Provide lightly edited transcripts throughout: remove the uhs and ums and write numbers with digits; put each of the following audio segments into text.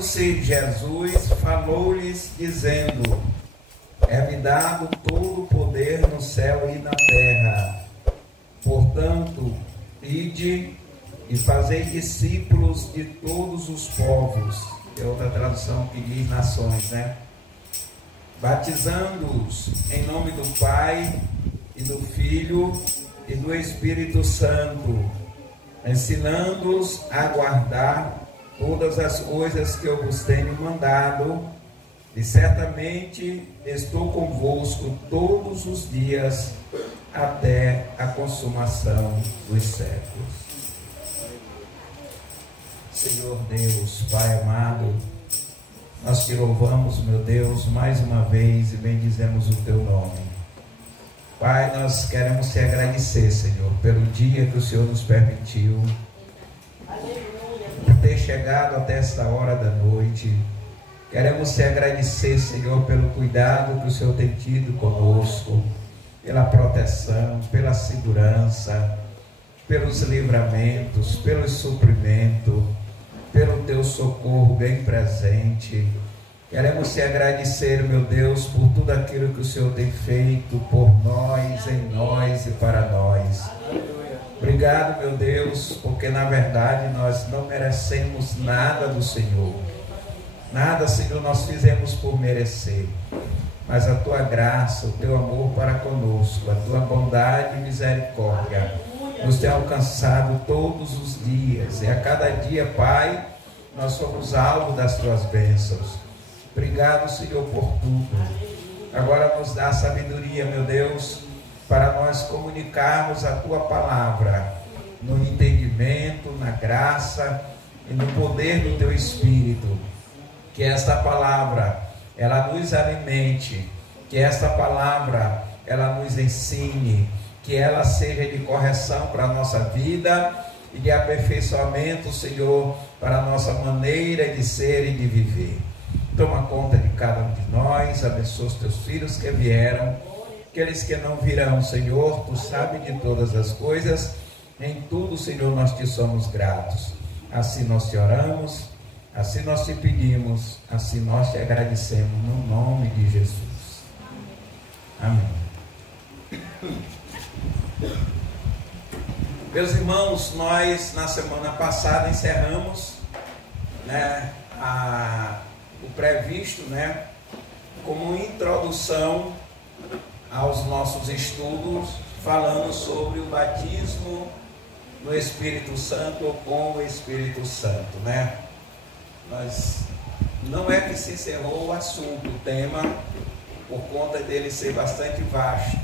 Se Jesus falou-lhes, dizendo: é-me dado todo o poder no céu e na terra. Portanto, ide e fazei discípulos de todos os povos. É outra tradução que diz nações, né? Batizando-os em nome do Pai e do Filho e do Espírito Santo, ensinando-os a guardar todas as coisas que eu vos tenho mandado, e certamente estou convosco todos os dias até a consumação dos séculos. Senhor Deus, Pai amado, nós te louvamos, meu Deus, mais uma vez e bendizemos o teu nome. Pai, nós queremos te agradecer, Senhor, pelo dia que o Senhor nos permitiu por ter chegado até esta hora da noite. Queremos te agradecer, Senhor, pelo cuidado que o Senhor tem tido conosco, pela proteção, pela segurança, pelos livramentos, pelo suprimento, pelo teu socorro bem presente. Queremos te agradecer, meu Deus, por tudo aquilo que o Senhor tem feito por nós, em nós e para nós. Obrigado, meu Deus, porque na verdade nós não merecemos nada do Senhor. Nada, Senhor, nós fizemos por merecer. Mas a tua graça, o teu amor para conosco, a tua bondade e misericórdia nos tem alcançado todos os dias. E a cada dia, Pai, nós somos alvo das tuas bênçãos. Obrigado, Senhor, por tudo. Agora nos dá sabedoria, meu Deus, para nós comunicarmos a tua palavra no entendimento, na graça e no poder do teu Espírito. Que esta palavra, ela nos alimente, que esta palavra, ela nos ensine, que ela seja de correção para a nossa vida e de aperfeiçoamento, Senhor, para a nossa maneira de ser e de viver. Toma conta de cada um de nós, abençoa os teus filhos que vieram, aqueles que não virão, Senhor, tu sabes de todas as coisas, em tudo, Senhor, nós te somos gratos. Assim nós te oramos, assim nós te pedimos, assim nós te agradecemos, no nome de Jesus. Amém. Meus irmãos, nós na semana passada encerramos, né, o previsto, né, como introdução aos nossos estudos, falando sobre o batismo no Espírito Santo ou com o Espírito Santo, né? Mas não é que se encerrou o assunto, o tema, por conta dele ser bastante vasto,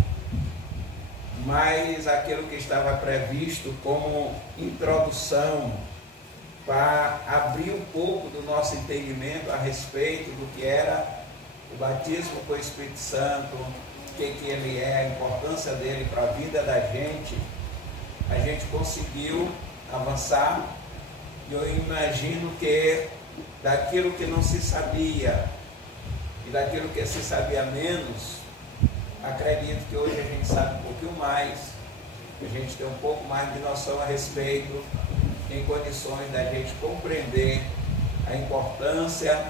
mas aquilo que estava previsto como introdução para abrir um pouco do nosso entendimento a respeito do que era o batismo com o Espírito Santo, o que ele é, a importância dele para a vida da gente, a gente conseguiu avançar. E eu imagino que daquilo que não se sabia e daquilo que se sabia menos, acredito que hoje a gente sabe um pouquinho mais, a gente tem um pouco mais de noção a respeito, em condições da gente compreender a importância,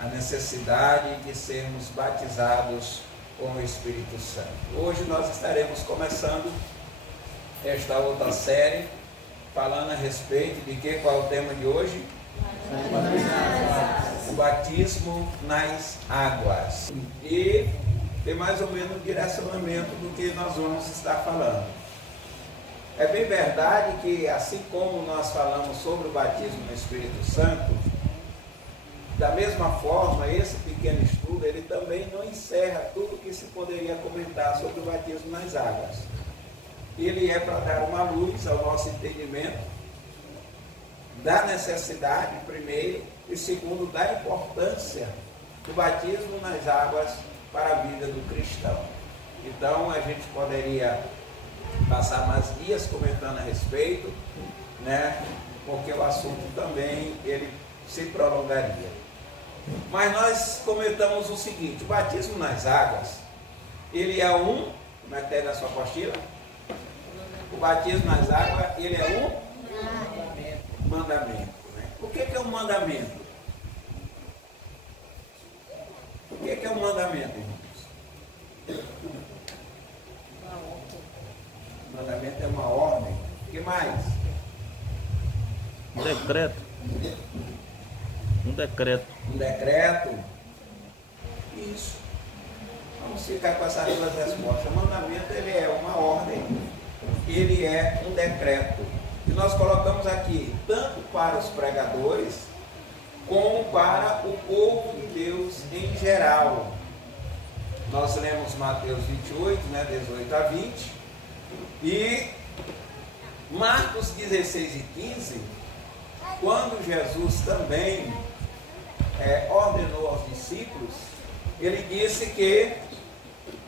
a necessidade de sermos batizados com o Espírito Santo. Hoje nós estaremos começando esta outra série, falando a respeito de que? Qual é o tema de hoje? O batismo nas águas. E tem mais ou menos um direcionamento do que nós vamos estar falando. É bem verdade que, assim como nós falamos sobre o batismo no Espírito Santo, da mesma forma, esse pequeno estudo, ele também não encerra tudo que se poderia comentar sobre o batismo nas águas. Ele é para dar uma luz ao nosso entendimento da necessidade, primeiro, e segundo, da importância do batismo nas águas para a vida do cristão. Então, a gente poderia passar mais dias comentando a respeito, né? Porque o assunto também ele se prolongaria. Mas nós comentamos o seguinte: o batismo nas águas, ele é como é que tem na sua apostila? O batismo nas águas, ele é um mandamento. Né? O que é um mandamento? mandamento, irmãos? O mandamento é uma ordem. O que mais? Um decreto. Um decreto. Um decreto? Isso. Vamos ficar com essas duas respostas. O mandamento, ele é uma ordem, ele é um decreto. E nós colocamos aqui, tanto para os pregadores, como para o povo de Deus em geral. Nós lemos Mateus 28, 18 a 20, e Marcos 16 e 15, quando Jesus também ordenou aos discípulos, ele disse que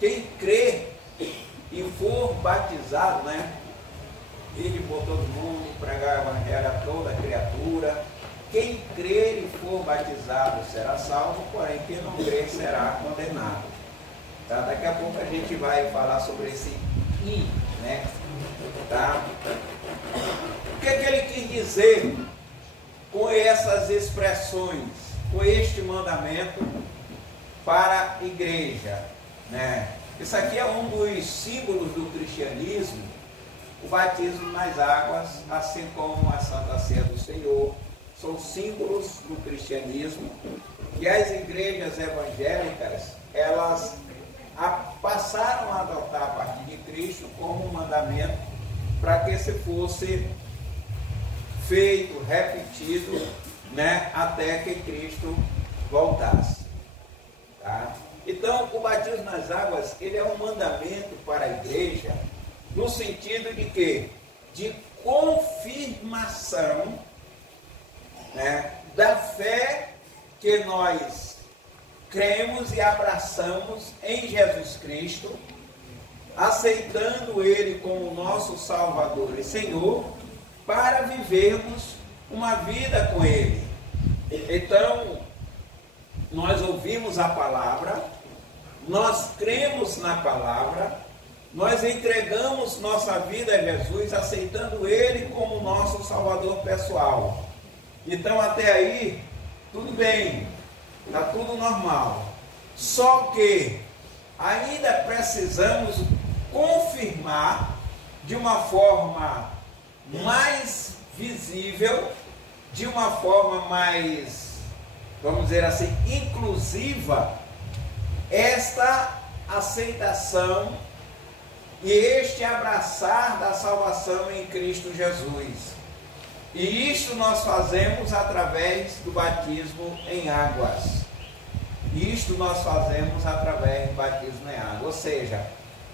quem crê e for batizado, ir por todo mundo, pregar o evangelho a toda criatura, quem crer e for batizado será salvo, porém quem não crer será condenado. Tá? Daqui a pouco a gente vai falar sobre esse I, Tá? O que ele quis dizer com essas expressões, com este mandamento para a igreja, Isso aqui é um dos símbolos do cristianismo, o batismo nas águas, assim como a Santa Ceia do Senhor, são símbolos do cristianismo, e as igrejas evangélicas, elas passaram a adotar a partir de Cristo como um mandamento para que se fosse feito, repetido, até que Cristo voltasse. Tá? Então, o batismo nas águas, ele é um mandamento para a igreja, no sentido de que? De confirmação, da fé que nós cremos e abraçamos em Jesus Cristo, aceitando Ele como nosso Salvador e Senhor, para vivermos uma vida com Ele. Então, nós ouvimos a palavra, nós cremos na palavra, nós entregamos nossa vida a Jesus, aceitando Ele como nosso Salvador pessoal. Então, até aí, tudo bem, está tudo normal. Só que ainda precisamos confirmar de uma forma mais visível, de uma forma mais, vamos dizer assim, inclusiva, esta aceitação e este abraçar da salvação em Cristo Jesus. E isto nós fazemos através do batismo em águas. Isto nós fazemos através do batismo em água. Ou seja,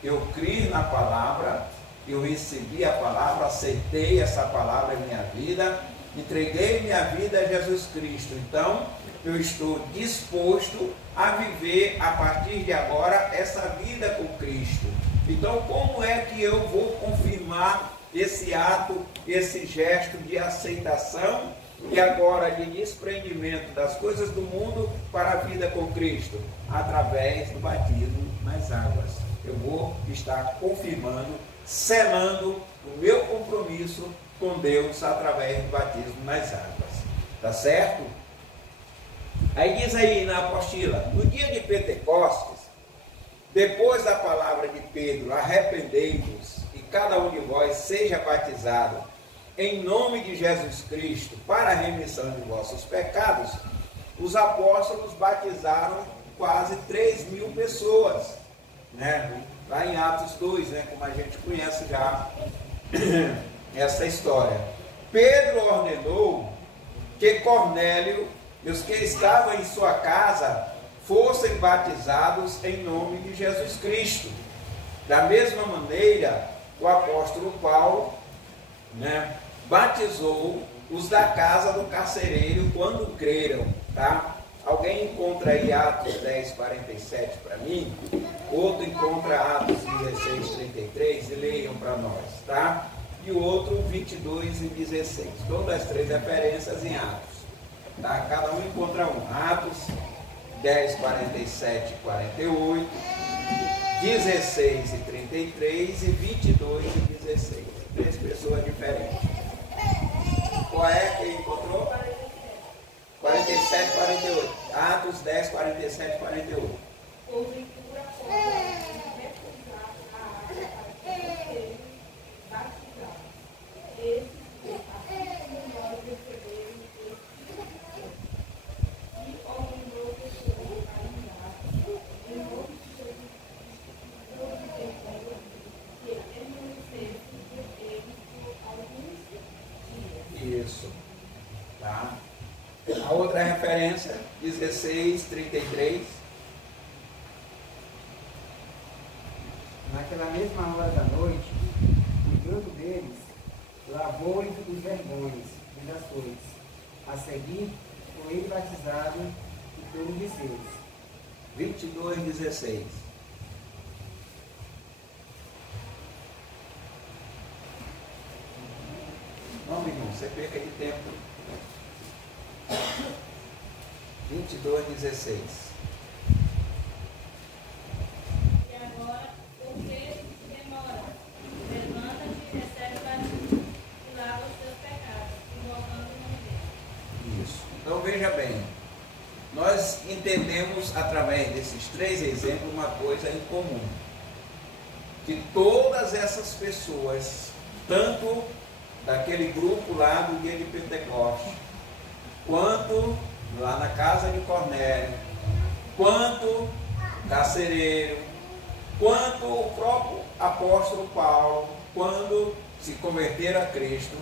eu criei na palavra, eu recebi a palavra, aceitei essa palavra em minha vida, entreguei minha vida a Jesus Cristo. Então, eu estou disposto a viver a partir de agora essa vida com Cristo. Então, como é que eu vou confirmar esse ato, esse gesto de aceitação e agora de desprendimento das coisas do mundo para a vida com Cristo? Através do batismo nas águas. Eu vou estar confirmando, selando o meu compromisso com Deus através do batismo nas águas. Tá certo? Aí diz aí na apostila, no dia de Pentecostes, depois da palavra de Pedro, arrependei-vos e cada um de vós seja batizado em nome de Jesus Cristo para a remissão de vossos pecados, os apóstolos batizaram quase 3.000 pessoas, lá em Atos 2, como a gente conhece já essa história. Pedro ordenou que Cornélio e os que estavam em sua casa fossem batizados em nome de Jesus Cristo. Da mesma maneira, o apóstolo Paulo batizou os da casa do carcereiro quando creram. Tá? Alguém encontra aí Atos 10, 47 para mim? Outro encontra Atos 16, 33 e leiam para nós. Tá? E o outro 22 e 16. Todas as três referências em Atos. Tá? Cada um encontra um. Atos 10, 47 e 48, 16 e 33 e 22 e 16. Três pessoas diferentes. Qual é que encontrou? 47 e 48. Atos 10, 47 e 48. porventura podem recusar a água para que sejam batizados. Esses, assim como nós recebemos esse e ordenou pessoas caminhadas em nome de Jesus Cristo, providenciando que permanecessem com eles por alguns dias. Isso. Tá? A outra referência, 16:33. Naquela mesma hora da noite, entrando deles, lavou-lhe os vergões e das coisas. A seguir, foi ele batizado e todos os seus. 22:16. Não, meu irmão, você perca de tempo. 22:16. E agora, por que demora? Levanta-te e recebe o batismo e lava os teus pecados, invocando o nome dele. Isso. Então veja bem, nós entendemos através desses três exemplos uma coisa em comum. Que todas essas pessoas, tanto daquele grupo lá do dia de Pentecostes, quanto lá na casa de Cornélio, quanto carcereiro, quanto o próprio apóstolo Paulo, quando se converteram a Cristo,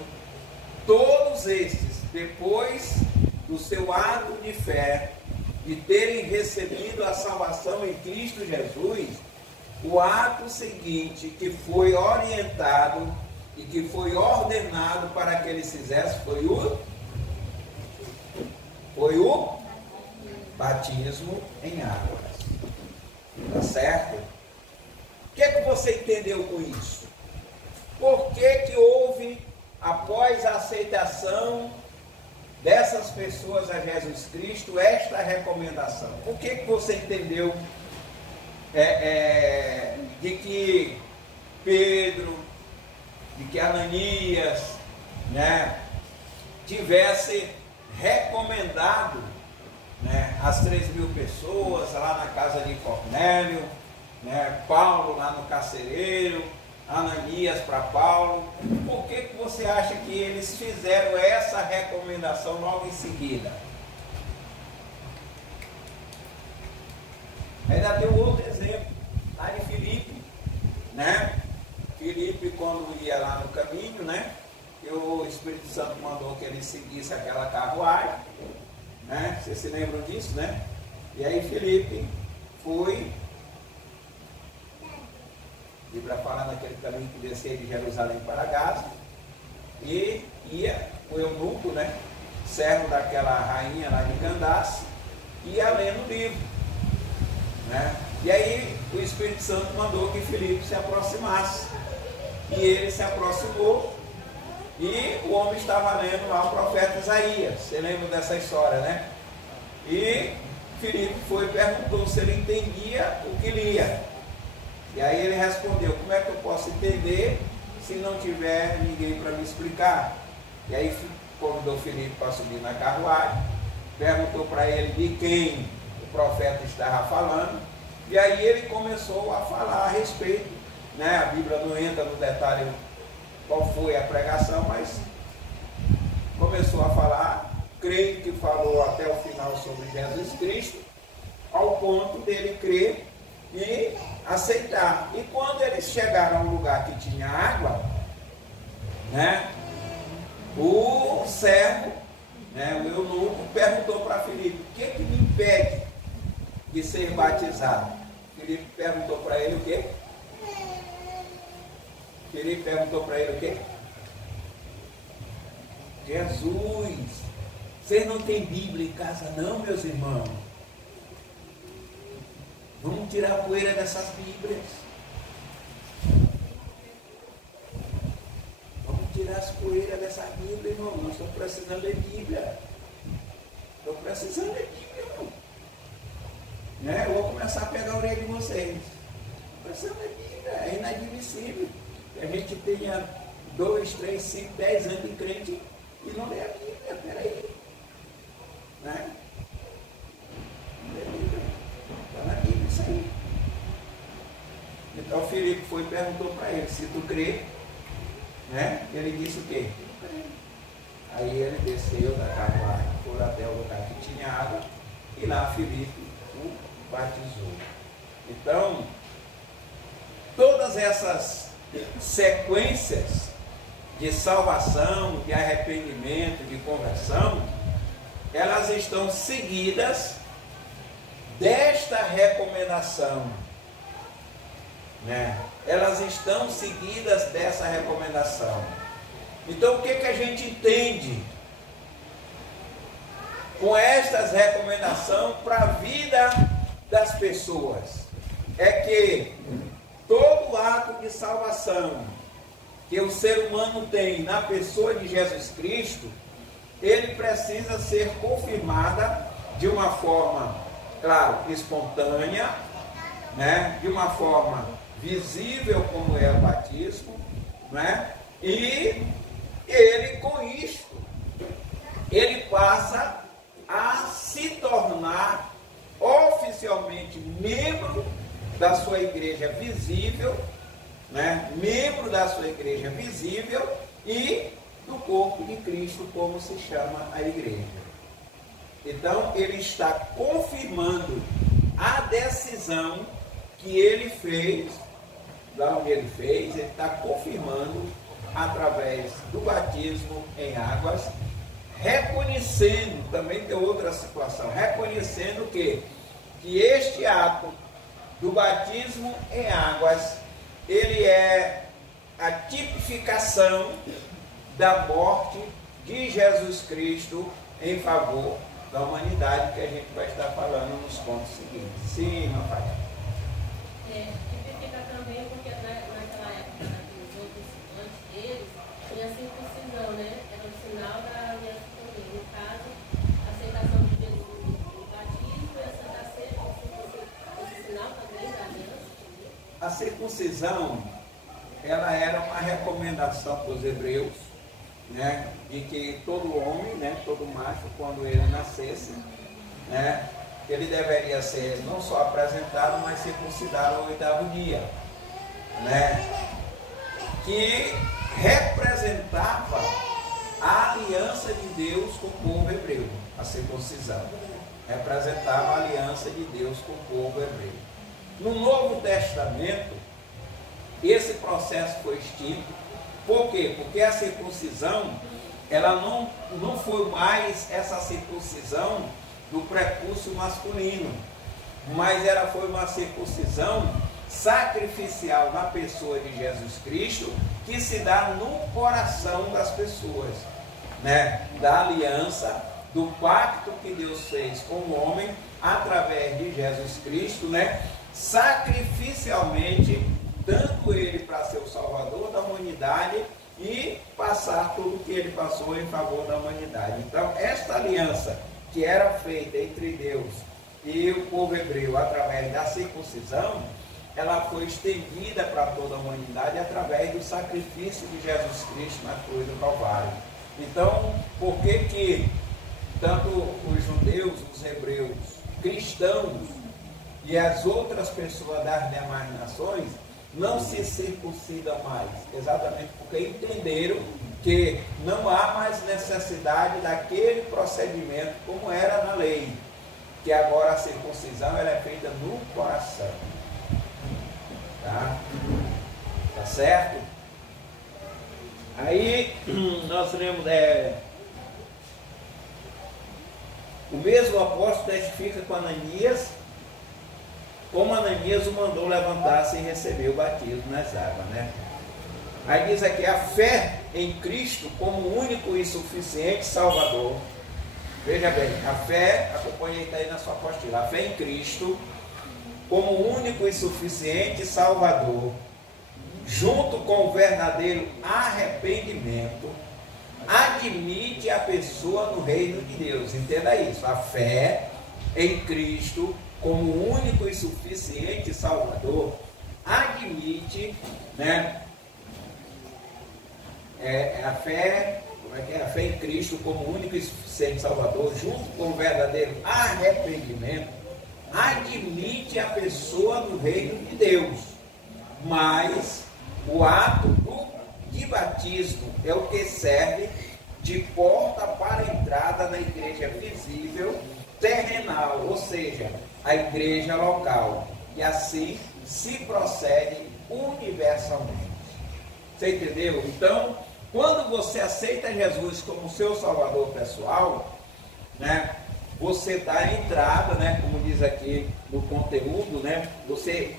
todos estes, depois do seu ato de fé, de terem recebido a salvação em Cristo Jesus, o ato seguinte que foi orientado e que foi ordenado para que eles fizessem foi o batismo em águas. Tá certo? O que é que você entendeu com isso? Por que que houve, após a aceitação dessas pessoas a Jesus Cristo, esta recomendação? Por que que você entendeu de que Pedro, de que Ananias, né, tivesse recomendado, né, as 3.000 pessoas lá na casa de Cornélio, né, Paulo lá no carcereiro, Ananias para Paulo? Por que que você acha que eles fizeram essa recomendação logo em seguida? Ainda tem um outro exemplo, lá de Filipe, né? Filipe, quando ia lá no caminho, né? E o Espírito Santo mandou que ele seguisse aquela carruagem, né? Vocês se lembram disso, né? E aí Filipe foi, e para falar naquele caminho que descia de Jerusalém para Gaza, e ia o eunuco, né? Servo daquela rainha lá de Candace, ia lendo o livro, né? E aí o Espírito Santo mandou que Filipe se aproximasse. E ele se aproximou e o homem estava lendo lá o profeta Isaías. Você lembra dessa história, né? E Filipe foi e perguntou se ele entendia o que lia. E aí ele respondeu: como é que eu posso entender se não tiver ninguém para me explicar? E aí convidou Filipe para subir na carruagem, perguntou para ele de quem o profeta estava falando, e aí ele começou a falar a respeito, né? A Bíblia não entra no detalhe qual foi a pregação, mas começou a falar, creio que falou até o final sobre Jesus Cristo, ao ponto dele crer e aceitar. E quando eles chegaram a um lugar que tinha água, né, o servo, né, o eunuco, perguntou para Filipe: o que que me impede de ser batizado? Filipe perguntou para ele o quê? Filipe perguntou para ele o quê? Jesus. Vocês não têm Bíblia em casa não, meus irmãos? Vamos tirar a poeira dessas Bíblias. Vamos tirar as poeiras dessa Bíblia, irmão. Nós estamos precisando ler Bíblia. Estou precisando ler Bíblia, irmão. Né? Eu vou começar a pegar a orelha de vocês. Estou precisando ler Bíblia. É inadmissível que a gente tenha 2, 3, 5, 10 anos de crente e não lê a Bíblia. Peraí. Né? Não lê a Bíblia. Está na Bíblia isso aí. Filipe foi e perguntou para ele, se tu crê, né? Ele disse o quê? Aí ele desceu da carruagem, foi até o lugar que tinha água, e lá Filipe o batizou. Então, todas essas sequências de salvação, de arrependimento, de conversão, elas estão seguidas desta recomendação, né? Elas estão seguidas dessa recomendação. Então, o que a gente entende com estas recomendações para a vida das pessoas? É que todo ato de salvação que o ser humano tem na pessoa de Jesus Cristo, ele precisa ser confirmada de uma forma, claro, espontânea, né? De uma forma visível, como é o batismo, né? E ele, com isto, ele passa a se tornar oficialmente membro da sua igreja visível, né? Membro da sua igreja visível e do corpo de Cristo, como se chama a igreja. Então, ele está confirmando a decisão que ele fez, da onde ele fez, ele está confirmando através do batismo em águas, reconhecendo, também tem outra situação, reconhecendo que este ato do batismo em águas, ele é a tipificação da morte de Jesus Cristo em favor da humanidade, que a gente vai estar falando nos pontos seguintes. Sim, irmã Fátima. Tipifica também porque naquela época, naqueles outros antes deles, tinha a circuncisão, né? Era o sinal da aliança também. No caso, a aceitação de Jesus no batismo e a Santa Ceia, esse sinal também da aliança. A circuncisão, ela era uma recomendação para os hebreus, né, de que todo homem, né, todo macho, quando ele nascesse, né, ele deveria ser não só apresentado, mas circuncidado ao 8º dia, né, que representava a aliança de Deus com o povo hebreu. A circuncisão representava a aliança de Deus com o povo hebreu. No Novo Testamento, esse processo foi extinto. Por quê? Porque a circuncisão, ela não foi mais essa circuncisão do prepúcio masculino, mas ela foi uma circuncisão sacrificial na pessoa de Jesus Cristo, que se dá no coração das pessoas, né? Da aliança, do pacto que Deus fez com o homem, através de Jesus Cristo, né? Sacrificialmente, dando ele para ser o salvador da humanidade e passar tudo o que ele passou em favor da humanidade. Então, esta aliança que era feita entre Deus e o povo hebreu através da circuncisão, ela foi estendida para toda a humanidade através do sacrifício de Jesus Cristo na cruz do Calvário. Então, por que tanto os judeus, os hebreus, cristãos e as outras pessoas das demais nações não se circuncidam mais? Exatamente porque entenderam que não há mais necessidade daquele procedimento como era na lei, que agora a circuncisão ela é feita no coração. Tá certo? Aí nós lemos o mesmo apóstolo testifica com Ananias, como Ananias o mandou levantar-se e receber o batismo nas águas, né? Aí diz aqui, a fé em Cristo como único e suficiente Salvador. Veja bem, a fé, acompanhe aí na sua apostila, a fé em Cristo como único e suficiente Salvador, junto com o verdadeiro arrependimento, admite a pessoa no reino de Deus. Entenda isso, a fé em Cristo como único e suficiente Salvador, admite, né, a fé em Cristo como único e suficiente Salvador, junto com o verdadeiro arrependimento, admite a pessoa no reino de Deus. Mas o ato de batismo é o que serve de porta para a entrada na igreja visível terrenal, ou seja, a igreja local. E assim se procede universalmente. Você entendeu? Então, quando você aceita Jesus como seu salvador pessoal, né, você dá entrada, né, como diz aqui no conteúdo, né, você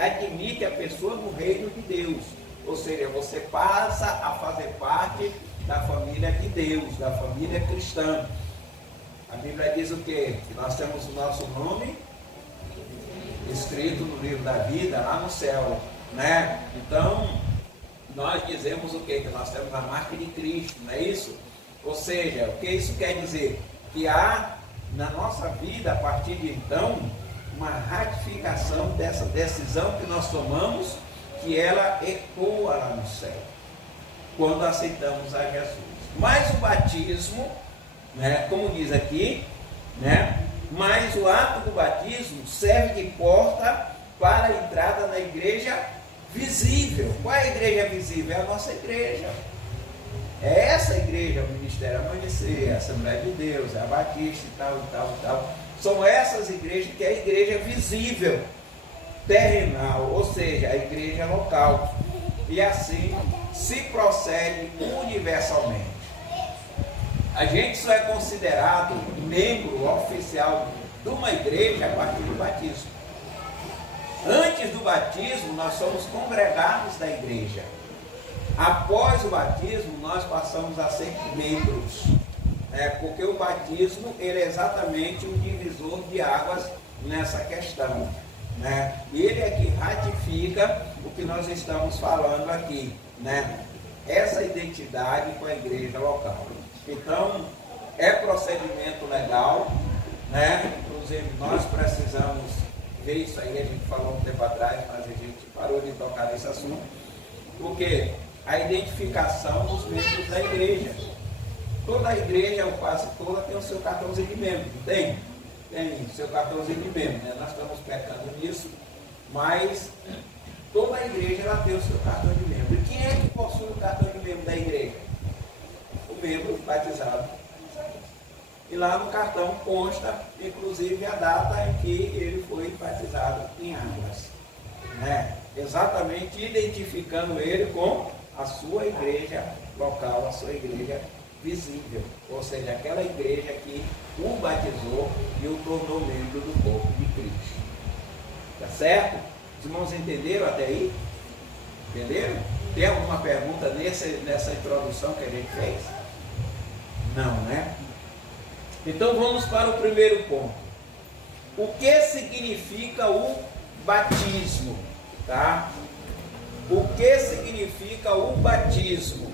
admite a pessoa no reino de Deus. Ou seja, você passa a fazer parte da família de Deus, da família cristã. A Bíblia diz o quê? Que nós temos o nosso nome escrito no livro da vida, lá no céu, né? Então, nós dizemos o quê? Que nós temos a marca de Cristo, não é isso? Ou seja, o que isso quer dizer? Que há na nossa vida, a partir de então, uma ratificação dessa decisão que nós tomamos, que ela ecoa lá no céu, quando aceitamos a Jesus. Mas o batismo, né, como diz aqui, né, mas o ato do batismo serve de porta para a entrada na igreja visível. Qual é a igreja visível? É a nossa igreja. É essa igreja, o Ministério Amanhecer, a Assembleia de Deus, a Batista e tal, e tal, e tal. São essas igrejas que é a igreja visível, terrenal, ou seja, a igreja local. E assim se procede universalmente. A gente só é considerado membro oficial de uma igreja a partir do batismo. Antes do batismo, nós somos congregados da igreja. Após o batismo, nós passamos a ser membros, porque o batismo ele é exatamente um divisor de águas nessa questão, né? Ele é que ratifica o que nós estamos falando aqui, né? Essa identidade com a igreja local. Então, é procedimento legal, né? Inclusive, nós precisamos ver isso aí, a gente falou um tempo atrás, mas a gente parou de tocar nesse assunto, porque a identificação dos membros da igreja. Toda a igreja, ou quase toda, tem o seu cartãozinho de membro, não tem? Tem o seu cartãozinho de membro, né? Nós estamos pecando nisso, mas toda a igreja ela tem o seu cartão de membro. E quem é que possui o cartão de membro da igreja? O membro batizado. E lá no cartão consta, inclusive, a data em que ele foi batizado em águas, né? Exatamente identificando ele com a sua igreja local, a sua igreja visível, ou seja, aquela igreja que o batizou e o tornou membro do corpo de Cristo. Tá certo? Os irmãos entenderam até aí? Entenderam? Tem alguma pergunta nessa introdução que a gente fez? Não, né? Então vamos para o primeiro ponto. O que significa o batismo? Tá? O que significa o batismo?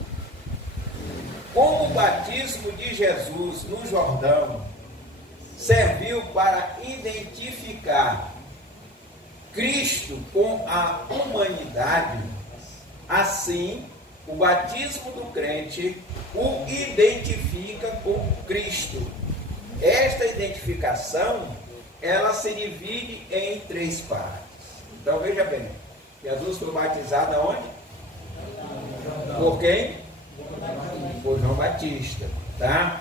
Como o batismo de Jesus no Jordão serviu para identificar Cristo com a humanidade, assim o batismo do crente o identifica com Cristo. Esta identificação, ela se divide em 3 partes. Então veja bem, Jesus foi batizado aonde? Por quem? Por João Batista, tá?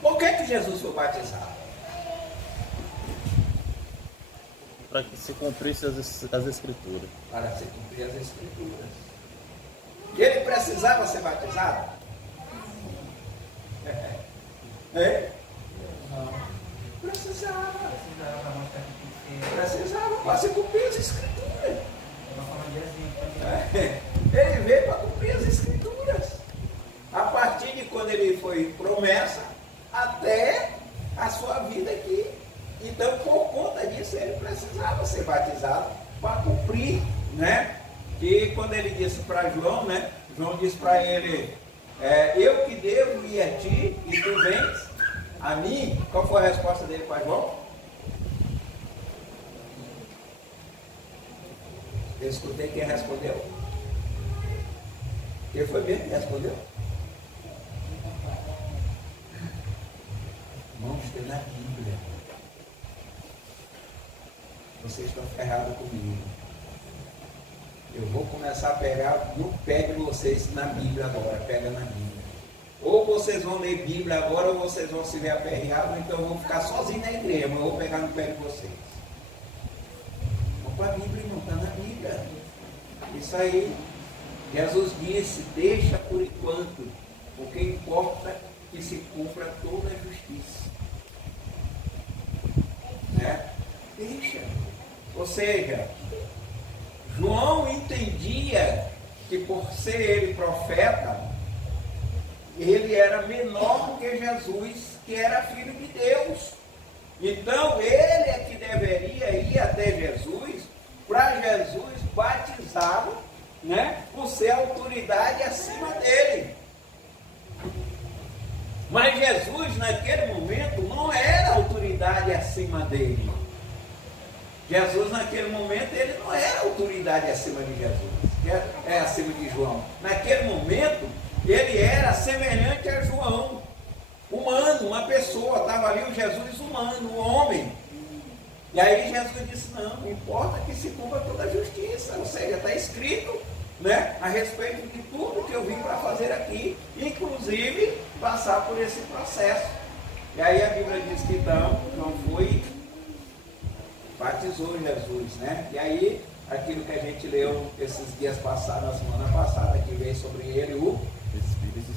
Por que Jesus foi batizado? Para que se cumprisse as escrituras. Para se cumprir as escrituras. E ele precisava ser batizado? Precisava. Precisava para se cumprir as escrituras. Ele veio para cumprir as escrituras. A partir de quando ele foi promessa até a sua vida aqui. Então, por conta disso, ele precisava ser batizado para cumprir, né? E quando ele disse para João, né? João disse para ele, eu que devo ir a ti e tu vens a mim. Qual foi a resposta dele para João? Eu escutei quem respondeu. Quem foi mesmo que respondeu? Irmãos, tem na Bíblia. vocês estão ferrados comigo. Eu vou começar a pegar no pé de vocês na Bíblia agora, pega na Bíblia. Ou vocês vão ler Bíblia agora, ou vocês vão se ver aperreados, então eu vou ficar sozinho na igreja, mas eu vou pegar no pé de vocês. Vamos para a Bíblia, irmão, está na Bíblia. Isso aí. Jesus disse, deixa por enquanto, porque importa que se cumpra toda a justiça. Né? Deixa. Ou seja, João entendia que por ser ele profeta, ele era menor do que Jesus, que era filho de Deus. Então ele é que deveria ir até Jesus, para Jesus batizá-lo, né, por ser autoridade acima dele. Mas Jesus naquele momento não era autoridade acima dele. Jesus naquele momento ele não era autoridade acima de Jesus, acima de João. Naquele momento ele era semelhante a João, humano, uma pessoa, estava ali o Jesus humano, o homem. E aí Jesus disse, não importa que se cumpra toda a justiça, ou seja, está escrito, né, a respeito de tudo que eu vim para fazer aqui, inclusive passar por esse processo. E aí a Bíblia diz que então, João foi, batizou Jesus, né? E aí, aquilo que a gente leu esses dias passados, na semana passada, que veio sobre ele o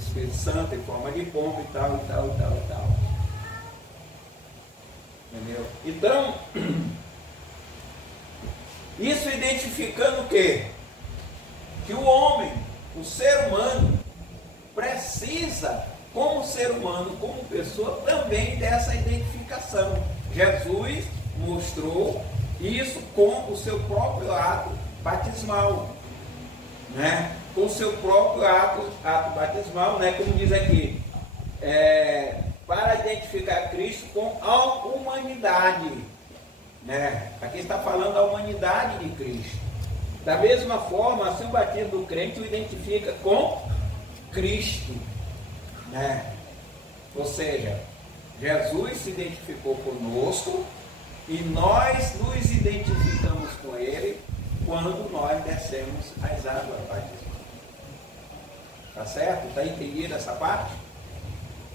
Espírito Santo em forma de pomba e tal, e tal, e tal, e tal. Entendeu? Então, isso identificando o quê? Que o homem, o ser humano, precisa, como ser humano, como pessoa, também dessa identificação. Jesus mostrou isso com o seu próprio ato batismal, né? Com o seu próprio ato batismal, né? Como diz aqui, para identificar Cristo com a humanidade, né? Aqui está falando da humanidade de Cristo. Da mesma forma, assim o batismo do crente o identifica com Cristo, né? Ou seja, Jesus se identificou conosco e nós nos identificamos com Ele quando nós descemos as águas batismais. Tá certo? Está entendido essa parte?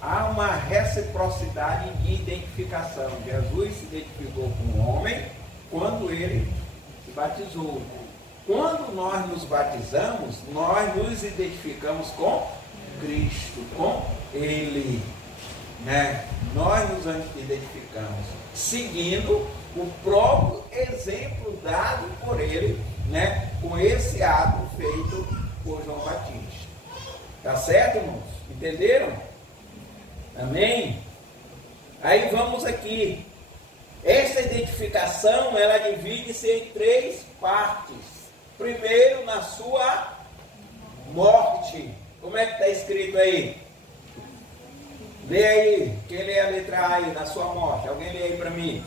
Há uma reciprocidade de identificação. Jesus se identificou com o homem quando ele se batizou. Quando nós nos batizamos, nós nos identificamos com Cristo, com Ele, né? Nós nos identificamos seguindo o próprio exemplo dado por Ele, né? Com esse ato feito por João Batista. Tá certo, irmãos? Entenderam? Amém? Aí vamos aqui. Essa identificação, ela divide-se em 3 partes. Primeiro, na sua morte. Como é que está escrito aí? Lê aí. Quem lê a letra A aí, na sua morte? Alguém lê aí para mim.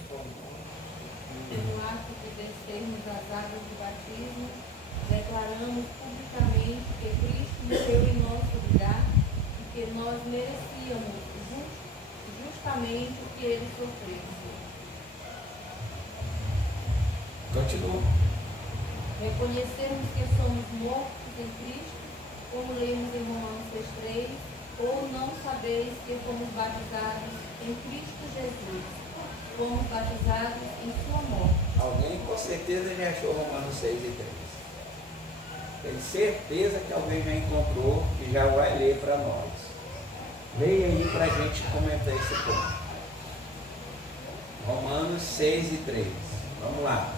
No ato de descermos as águas do batismo, declaramos publicamente que Cristo morreu em nosso lugar e que nós merecíamos justamente o que ele sofreu. Continua. Reconhecermos que somos mortos em Cristo, como lemos em Romanos 6,3, ou não sabeis que fomos batizados em Cristo Jesus, fomos batizados em sua morte. Alguém com certeza já achou Romanos 6 e 3. Tenho certeza que alguém já encontrou e já vai ler para nós. Leia aí para a gente comentar esse ponto. Romanos 6 e 3. Vamos lá.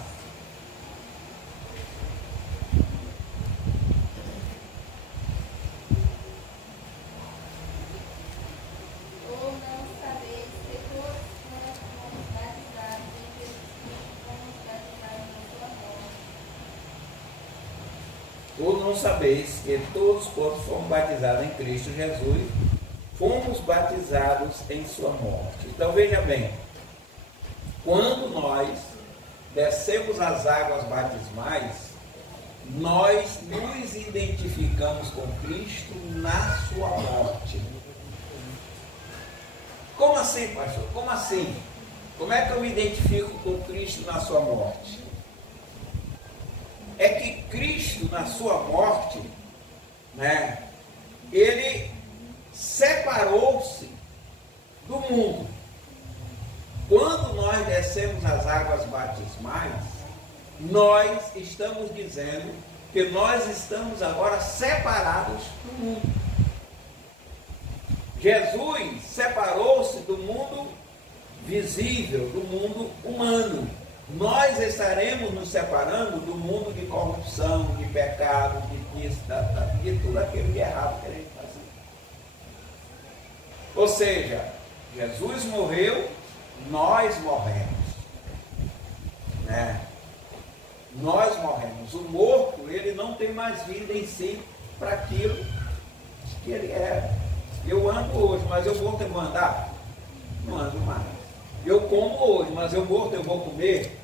Ou não sabeis que todos quantos fomos batizados em Cristo Jesus, fomos batizados em sua morte. Então veja bem, quando nós descemos as águas batismais, nós nos identificamos com Cristo na sua morte. Como assim, pastor? Como assim? Como é que eu me identifico com Cristo na sua morte? É que Cristo na sua morte, né, ele separou-se do mundo. Quando nós descemos as águas batismais, nós estamos dizendo que nós estamos agora separados do mundo. Jesus separou-se do mundo visível, do mundo humano. Nós estaremos nos separando do mundo de corrupção, de pecado, de tudo aquilo de errado que a gente fazia. Ou seja, Jesus morreu, nós morremos. Né? Nós morremos. O morto, ele não tem mais vida em si para aquilo que ele era. Eu ando hoje, mas eu morto eu vou andar? Não ando mais. Eu como hoje, mas eu morto eu vou comer?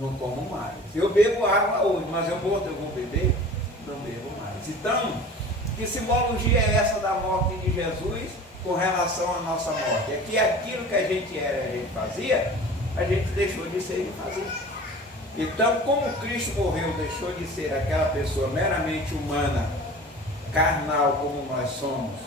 Não como mais. Eu bebo água hoje, mas eu morto eu vou beber? Não bebo mais. Então, que simbologia é essa da morte de Jesus com relação à nossa morte? É que aquilo que a gente era e a gente fazia, a gente deixou de ser e fazer. Então, como Cristo morreu, deixou de ser aquela pessoa meramente humana, carnal como nós somos,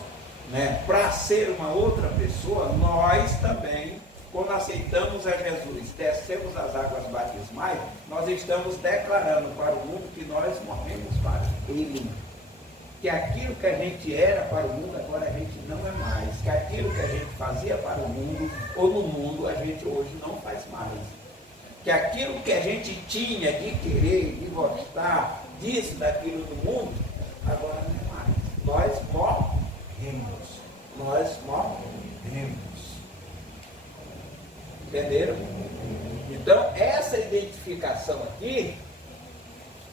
né, para ser uma outra pessoa, nós também, quando aceitamos a Jesus, descemos as águas batismais, nós estamos declarando para o mundo que nós morremos para Ele. Que aquilo que a gente era para o mundo, agora a gente não é mais. Que aquilo que a gente fazia para o mundo, ou no mundo, a gente hoje não faz mais. Que aquilo que a gente tinha de querer, de gostar, disso, daquilo do mundo, agora não é mais. Nós morremos. Nós morremos. Entenderam? Então, essa identificação aqui,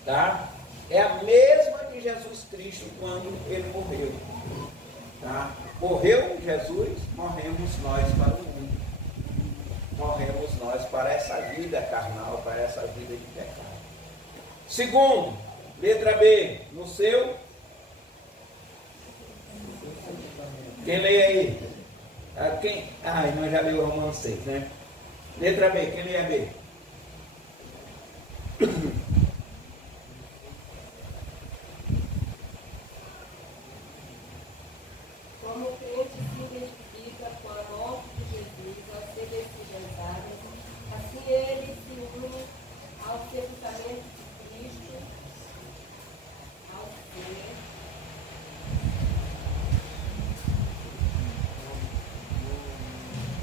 tá? É a mesma de Jesus Cristo quando ele morreu. Tá? Morreu Jesus, morremos nós para o mundo. Morremos nós para essa vida carnal, para essa vida de pecado. Segundo, letra B, no seu. Quem lê aí? Nós já leu o Romanos 6, né? Letra B, quem lê a B? Como o crente se identifica com a morte de Jesus ao ser descido às águas, assim ele se une ao sepultamento de Cristo,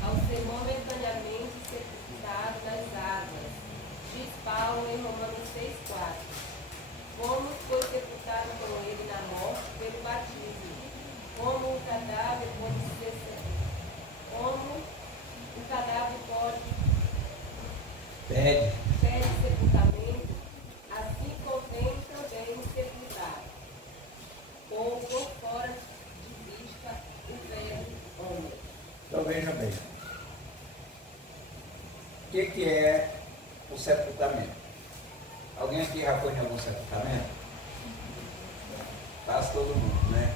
ao ser momentaneamente sepultado nas águas. Diz Paulo em Romanos 6,4. Como foi sepultado com ele na morte pelo batismo, como o cadáver pode ser sepultado, como o cadáver pede sepultamento, assim convém também sepultar, ou por fora de vista o velho homem. Então veja bem. O que é o sepultamento? Alguém aqui já foi em algum sepultamento? Quase todo mundo, né?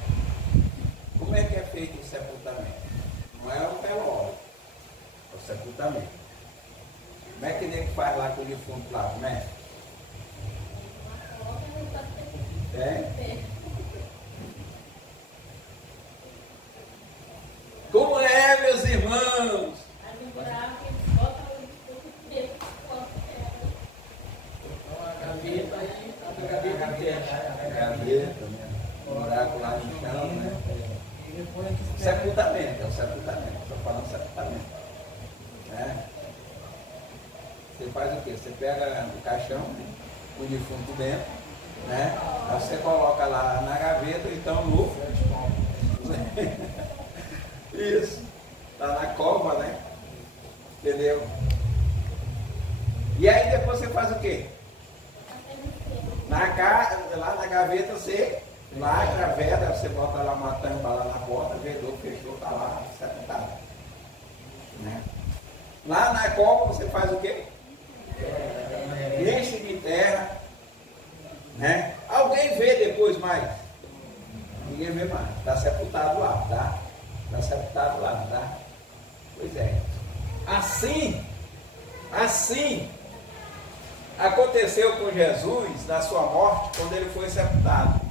Como é que é feito o sepultamento? Não é o velório, é o sepultamento. Como é que ele faz lá com o defunto lá, né? É? Como é, meus irmãos? Gaveta, né? Buraco lá no chão, né? Sepultamento, é o sepultamento. Estou falando sepultamento. Né? Você faz o quê? Você pega o caixão, o defunto dentro, né? Aí você coloca lá na gaveta, então no. Isso. Tá na cova, né? Entendeu? E aí depois você faz o quê? Lá na gaveta você lacra a veda, você bota lá uma tampa lá na porta, vedou, fechou, tá lá, sepultado. Né? Lá na cova você faz o quê? Enche de terra. Né? Alguém vê depois mais? Ninguém vê mais. Está sepultado lá, tá? Está sepultado lá, tá? Pois é. Assim aconteceu com Jesus na sua morte, quando ele foi sepultado.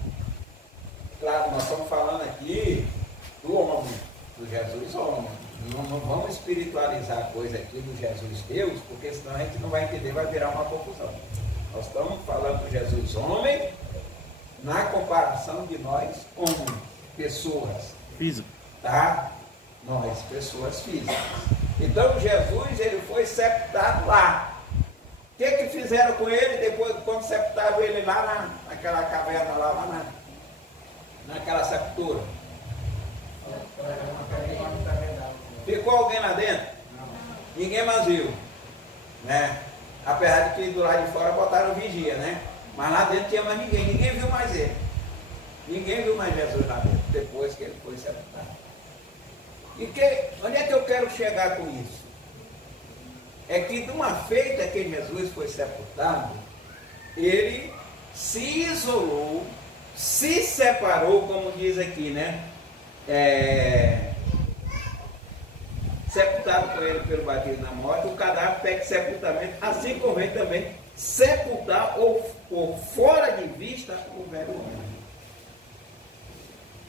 Claro, nós estamos falando aqui do homem, do Jesus homem. Não vamos espiritualizar a coisa aqui do Jesus Deus, porque senão a gente não vai entender, vai virar uma confusão. Nós estamos falando do Jesus homem na comparação de nós como pessoas Físico. tá? Nós, pessoas físicas. Então Jesus, ele foi sepultado lá. O que fizeram com ele depois, quando sepultaram ele lá naquela caverna lá naquela sepultura? Ficou alguém lá dentro? Ninguém mais viu, né? Apesar de que do lado de fora botaram vigia, né? Mas lá dentro tinha mais ninguém viu mais ele. Ninguém viu mais Jesus lá dentro, depois que ele foi sepultado. Onde é que eu quero chegar com isso? É que de uma feita que Jesus foi sepultado, ele se isolou, se separou, como diz aqui, né? Sepultado com ele pelo batismo na morte, o cadáver pede sepultamento, assim convém também sepultar ou fora de vista o velho homem.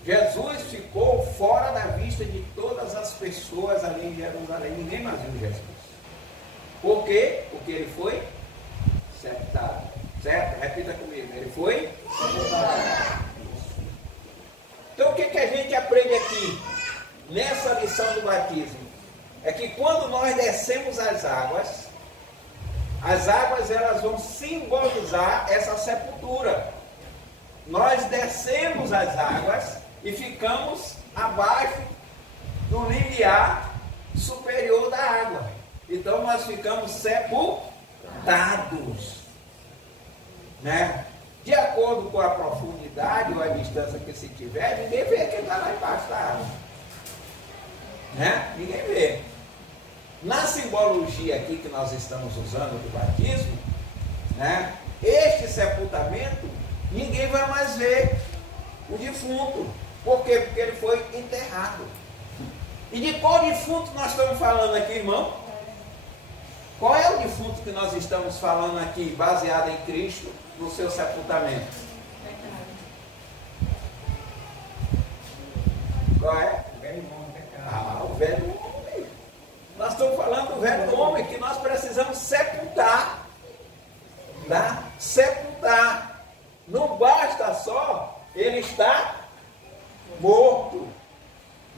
Jesus ficou fora da vista de todas as pessoas ali em Jerusalém, ninguém mais viu Jesus. Por quê? Porque ele foi sepultado. Certo? Repita comigo, ele foi sepultado. Então o que a gente aprende aqui, nessa lição do batismo? É que quando nós descemos as águas elas vão simbolizar essa sepultura. Nós descemos as águas e ficamos abaixo do limiar superior da água. Então nós ficamos sepultados, né? De acordo com a profundidade ou a distância que se tiver, ninguém vê quem está lá embaixo da água, né? Ninguém vê. Na simbologia aqui que nós estamos usando do batismo, né? Este sepultamento, ninguém vai mais ver o defunto. Por quê? Porque ele foi enterrado. E de qual defunto nós estamos falando aqui, irmão? Qual é o defunto que nós estamos falando aqui, baseado em Cristo, no seu sepultamento? Qual é? O velho homem, pecado. Ah, o velho homem. Nós estamos falando do velho homem que nós precisamos sepultar. Tá? Sepultar. Não basta só ele estar morto,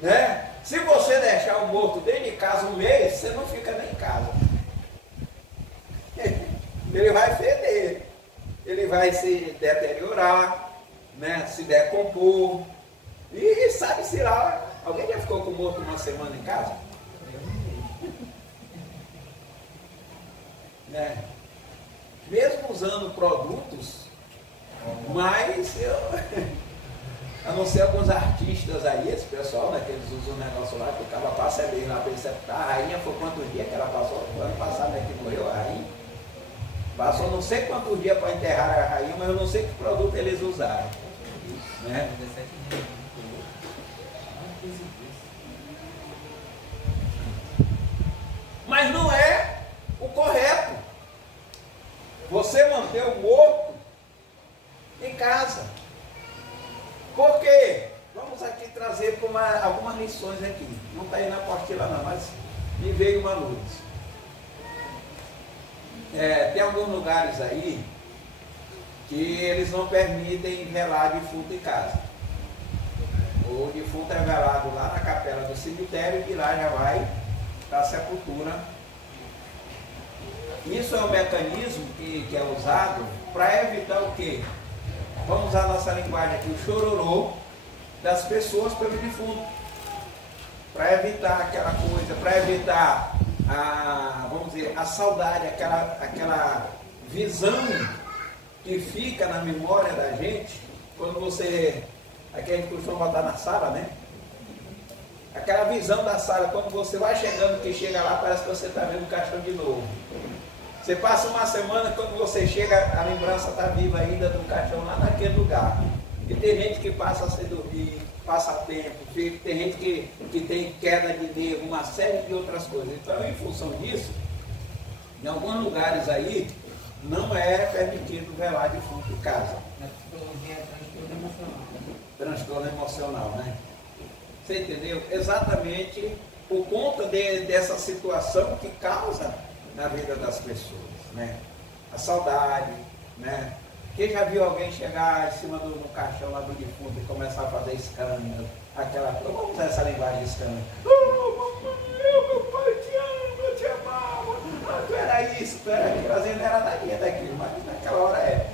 né? Se você deixar o morto dentro de casa um mês, você não fica nem em casa. Ele vai feder, ele vai se deteriorar, né? Se decompor. E sabe-se lá, alguém já ficou com o morto uma semana em casa? Né? Mesmo usando produtos, mas a não ser alguns artistas aí, esse pessoal, né, que eles usam um negócio lá, que o cara passa ali lá para ele sepultar. A rainha foi quantos dias que ela passou? O ano passado, né, que morreu a rainha. Passou não sei quantos dias para enterrar a rainha, mas eu não sei que produto eles usaram. Né? Mas não é o correto você manter o morto em casa. Por quê? Vamos aqui trazer algumas lições aqui. Não está aí na apostila não, mas me veio uma luz. Tem alguns lugares aí que eles não permitem velar defunto em casa. O defunto é velado lá na capela do cemitério e de lá já vai para a sepultura. Isso é um mecanismo que é usado para evitar o quê? Vamos usar a nossa linguagem aqui, o chororô das pessoas pelo defunto. Para evitar aquela coisa, para evitar vamos dizer, a saudade, aquela visão que fica na memória da gente, quando você, aqui a gente costuma botar na sala, né? Aquela visão da sala, quando você vai chegando, que chega lá, parece que você está vendo o caixão de novo. Você passa uma semana, quando você chega, a lembrança está viva ainda do caixão lá naquele lugar. E tem gente que passa a se dormir, passatempo, tem gente que tem queda de nervo, uma série de outras coisas. Então, em função disso, em alguns lugares aí, não é permitido velar defunto em casa. Na psicologia é transtorno emocional. Transtorno emocional, né? Você entendeu? Exatamente por conta dessa situação que causa na vida das pessoas, né? A saudade, né? Quem já viu alguém chegar em cima do caixão lá do defunto e começar a fazer escândalo, aquela coisa, vamos usar essa linguagem de escândalo. Meu pai te ama, eu te amava, tu era isso, tu era aquilo, às vezes não era daquilo, mas naquela hora é.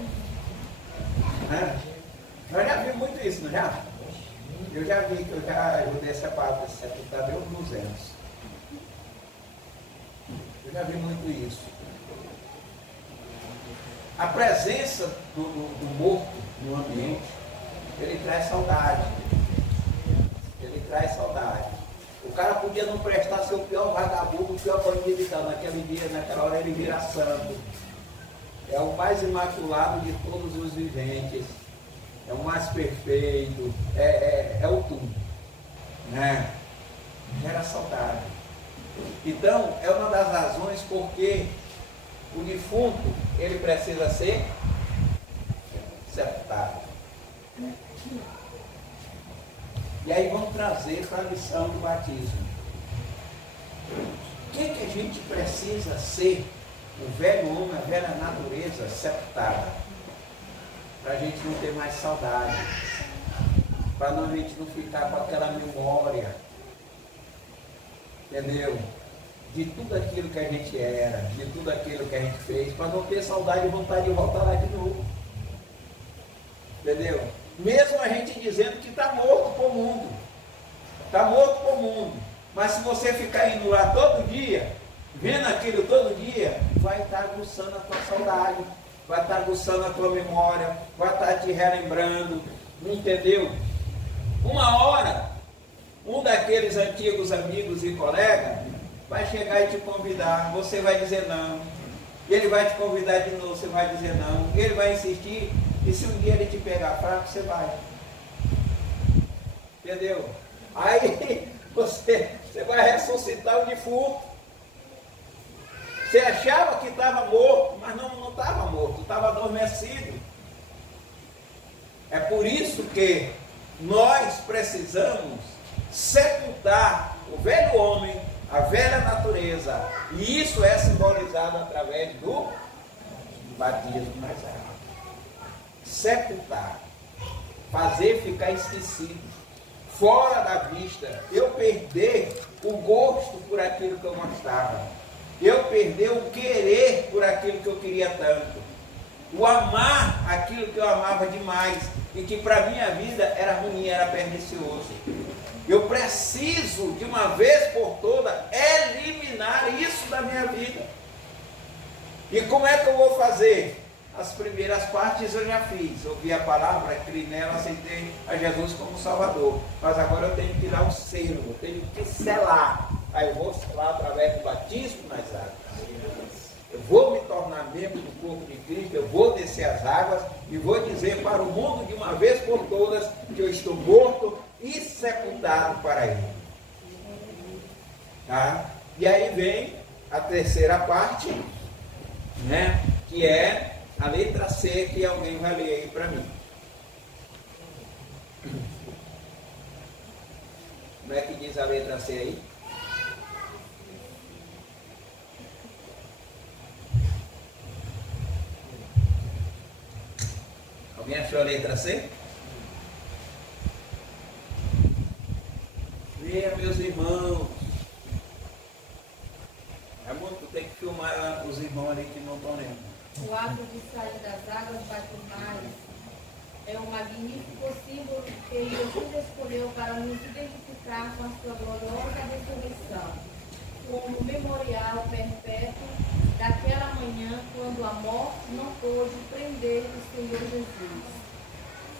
Né? Nós já vimos muito isso, não já? Eu já vi que eu já ajudei essa parte, esse sepultado deu uns anos. Eu já vi muito isso. A presença do morto no ambiente, ele traz saudade. Ele traz saudade. O cara podia não prestar seu pior vagabundo, o pior bandido e tal. Naquele dia, naquela hora, ele vira santo. É o mais imaculado de todos os viventes. É o mais perfeito. É o tudo. Né? Gera saudade. Então, é uma das razões porque o defunto, ele precisa ser sepultado. E aí vamos trazer para a lição do batismo. O que a gente precisa ser? O velho homem, a velha natureza sepultada. Para a gente não ter mais saudade. Para a gente não ficar com aquela memória. Entendeu? De tudo aquilo que a gente era, de tudo aquilo que a gente fez, para não ter saudade e vontade de voltar lá de novo. Entendeu? Mesmo a gente dizendo que está morto para o mundo. Está morto para o mundo. Mas se você ficar indo lá todo dia, vendo aquilo todo dia, vai estar aguçando a tua saudade, vai estar aguçando a tua memória, vai estar te relembrando. Entendeu? Uma hora, um daqueles antigos amigos e colegas vai chegar e te convidar, você vai dizer não. Ele vai te convidar de novo, você vai dizer não. Ele vai insistir, e se um dia ele te pegar fraco, você vai. Entendeu? Aí você vai ressuscitar o defunto. Você achava que estava morto, mas não estava morto, estava adormecido. É por isso que nós precisamos sepultar o velho homem, a velha natureza, e isso é simbolizado através do batismo nas águas. Sepultar, fazer ficar esquecido, fora da vista, eu perder o gosto por aquilo que eu gostava, eu perder o querer por aquilo que eu queria tanto, o amar aquilo que eu amava demais e que para minha vida era ruim, era pernicioso. Eu preciso, de uma vez por toda, eliminar isso da minha vida. E como é que eu vou fazer? As primeiras partes eu já fiz. Ouvi a palavra, criei nela, aceitei a Jesus como Salvador. Mas agora eu tenho que dar um selo, eu tenho que selar. Aí eu vou selar através do batismo nas águas. Eu vou me tornar membro do corpo de Cristo, eu vou descer as águas e vou dizer para o mundo de uma vez por todas que eu estou morto e sepultado para ele. Tá? E aí vem a terceira parte, né? Que é a letra C, que alguém vai ler aí para mim. Como é que diz a letra C aí? Alguém achou a letra C? Leia, meus irmãos. É muito, tem que filmar os irmãos ali que não estão lendo. O ato de sair das águas batismais é um magnífico símbolo que Jesus escolheu para nos identificar com a sua gloriosa ressurreição, como memorial perpétuo daquela manhã quando a morte não pôde prender o Senhor Jesus.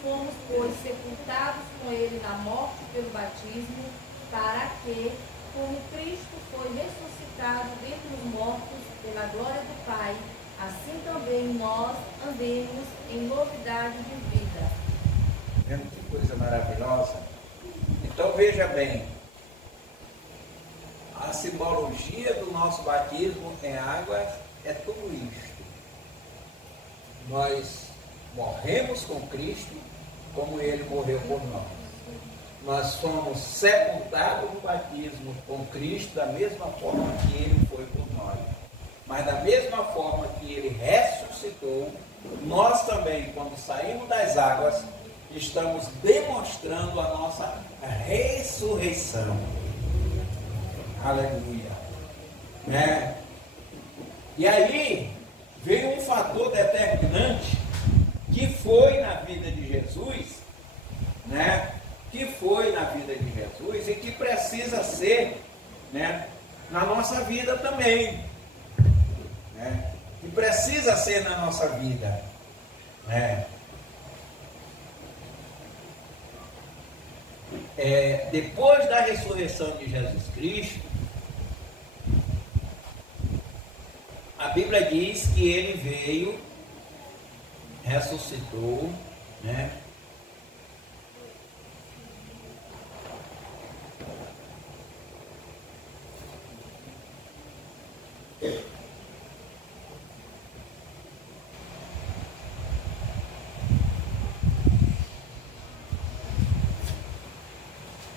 Fomos, pois, sepultados com ele na morte pelo batismo, para que, como Cristo foi ressuscitado dentre os mortos pela glória do Pai, assim também nós andemos em novidade de vida. Vendo que coisa maravilhosa? veja bem, a simbologia do nosso batismo em água é tudo isto. Nós morremos com Cristo como Ele morreu por nós. Nós somos sepultados no batismo com Cristo da mesma forma que Ele foi por nós. Mas da mesma forma que Ele ressuscitou, nós também, quando saímos das águas, estamos demonstrando a nossa ressurreição. Aleluia. Né? E aí veio um fator determinante que foi na vida de Jesus, né? Que foi na vida de Jesus e que precisa ser, né, na nossa vida também, né? Que precisa ser na nossa vida, né? Depois da ressurreição de Jesus Cristo, a Bíblia diz que Ele veio, ressuscitou, né?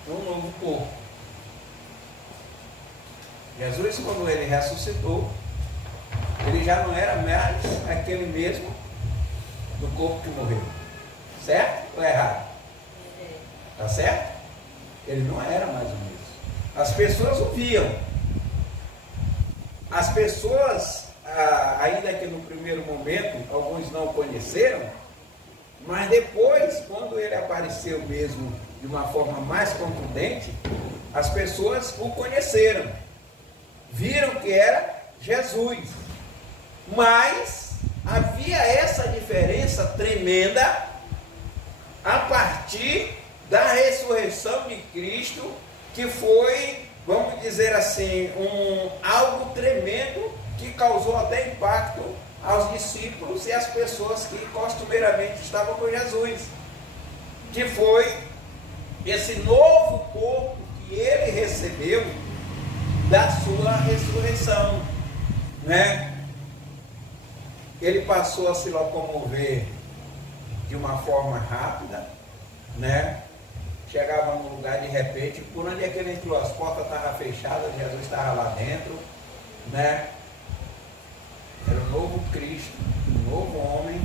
Um novo corpo. Jesus, quando Ele ressuscitou, Ele já não era mais aquele mesmo do corpo que morreu. Certo ou errado? Tá certo? Ele não era mais o mesmo. As pessoas o viam. As pessoas, ainda que no primeiro momento, alguns não o conheceram, mas depois, quando ele apareceu mesmo de uma forma mais contundente, as pessoas o conheceram. Viram que era Jesus. Mas havia essa diferença tremenda a partir da ressurreição de Cristo, que foi, vamos dizer assim, algo tremendo que causou até impacto aos discípulos e às pessoas que costumeiramente estavam com Jesus, que foi esse novo corpo que ele recebeu da sua ressurreição, né? Ele passou a se locomover de uma forma rápida, né? Chegava num lugar de repente, por onde é que ele entrou? As portas estavam fechadas, Jesus estava lá dentro, né? Era um novo Cristo, um novo homem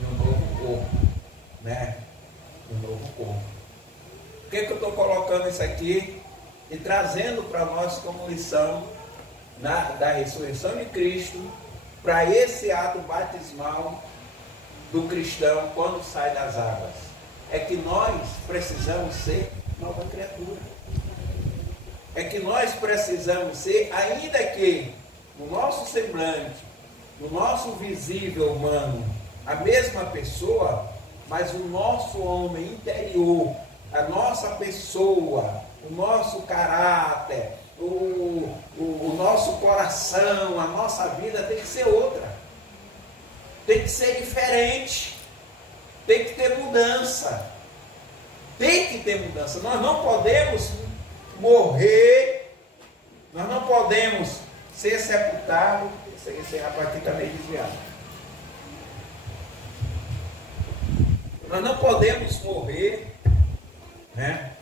e um novo corpo, né? Um novo corpo. Por que eu estou colocando isso aqui e trazendo para nós como lição da ressurreição de Cristo para esse ato batismal do cristão quando sai das águas? É que nós precisamos ser nova criatura. É que nós precisamos ser, ainda que no nosso semblante, no nosso visível humano, a mesma pessoa, mas o nosso homem interior, a nossa pessoa, o nosso caráter, o nosso coração, a nossa vida tem que ser outra. Tem que ser diferente. Tem que ter mudança. Tem que ter mudança. Nós não podemos morrer. Nós não podemos ser sepultados. Esse rapaz aqui está meio desviado. Nós não podemos morrer, né?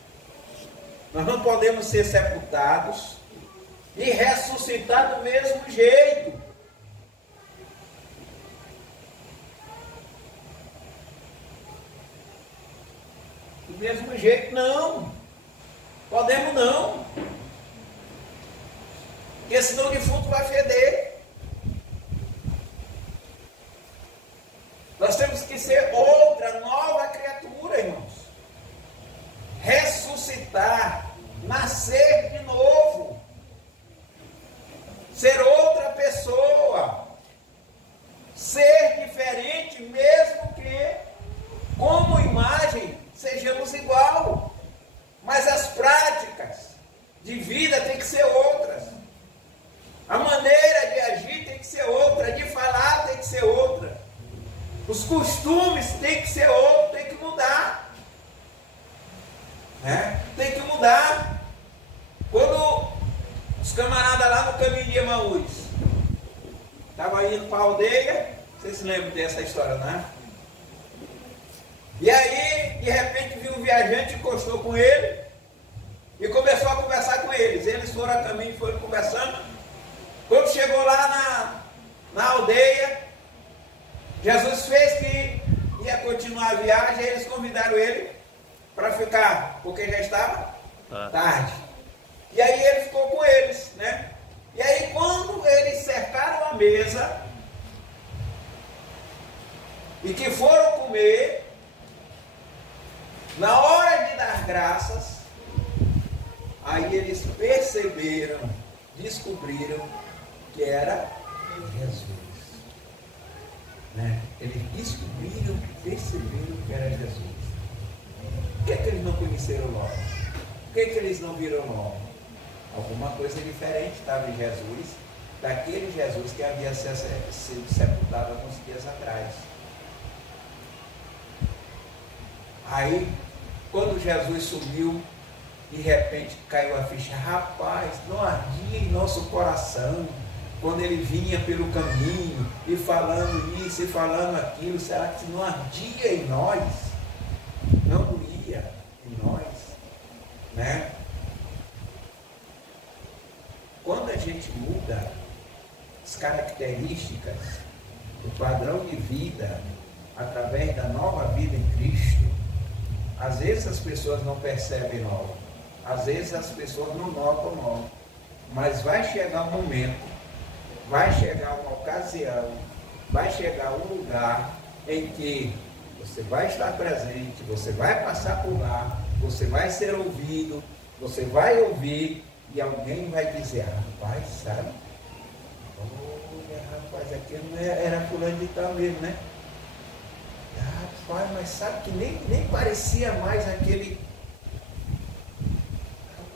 Nós não podemos ser sepultados e ressuscitar do mesmo jeito. Do mesmo jeito, não. Podemos não. Porque senão o defunto vai feder. Nós temos que ser outra, nova criatura, irmãos. Ressuscitar, nascer de novo. Ser outra pessoa. Ser diferente, mesmo que, como imagem, sejamos igual. Mas as práticas de vida têm que ser outras. A maneira de agir tem que ser outra. De falar tem que ser outra. Os costumes têm que ser outros, tem que mudar. Né? Tem que mudar. Estava indo para a aldeia, vocês se lembram dessa história, né? E aí, de repente, viu um viajante, encostou com ele e começou a conversar com eles. Eles foram a caminho, foram conversando. Quando chegou lá na aldeia, Jesus fez que ia continuar a viagem, e eles convidaram ele para ficar, porque já estava tarde. E aí ele ficou com eles, né? E aí quando eles cercaram a mesa e que foram comer, na hora de dar graças, aí eles perceberam, descobriram que era Jesus. Né? Eles descobriram, perceberam que era Jesus. Por que eles não conheceram logo? Por que eles não viram logo? Alguma coisa diferente estava em Jesus, daquele Jesus que havia sido sepultado alguns dias atrás. Aí, quando Jesus sumiu, de repente caiu a ficha. Rapaz, não ardia em nosso coração quando ele vinha pelo caminho e falando isso e falando aquilo. Será que não ardia em nós? Não doía em nós, né? Quando a gente muda as características do padrão de vida através da nova vida em Cristo, às vezes as pessoas não percebem logo, às vezes as pessoas não notam logo, mas vai chegar um momento, vai chegar uma ocasião, vai chegar um lugar em que você vai estar presente, você vai passar por lá, você vai ser ouvido, você vai ouvir e alguém vai dizer, rapaz, sabe? Olha, rapaz, aquele não era fulano de tal mesmo, né? Rapaz, mas sabe que nem parecia mais aquele.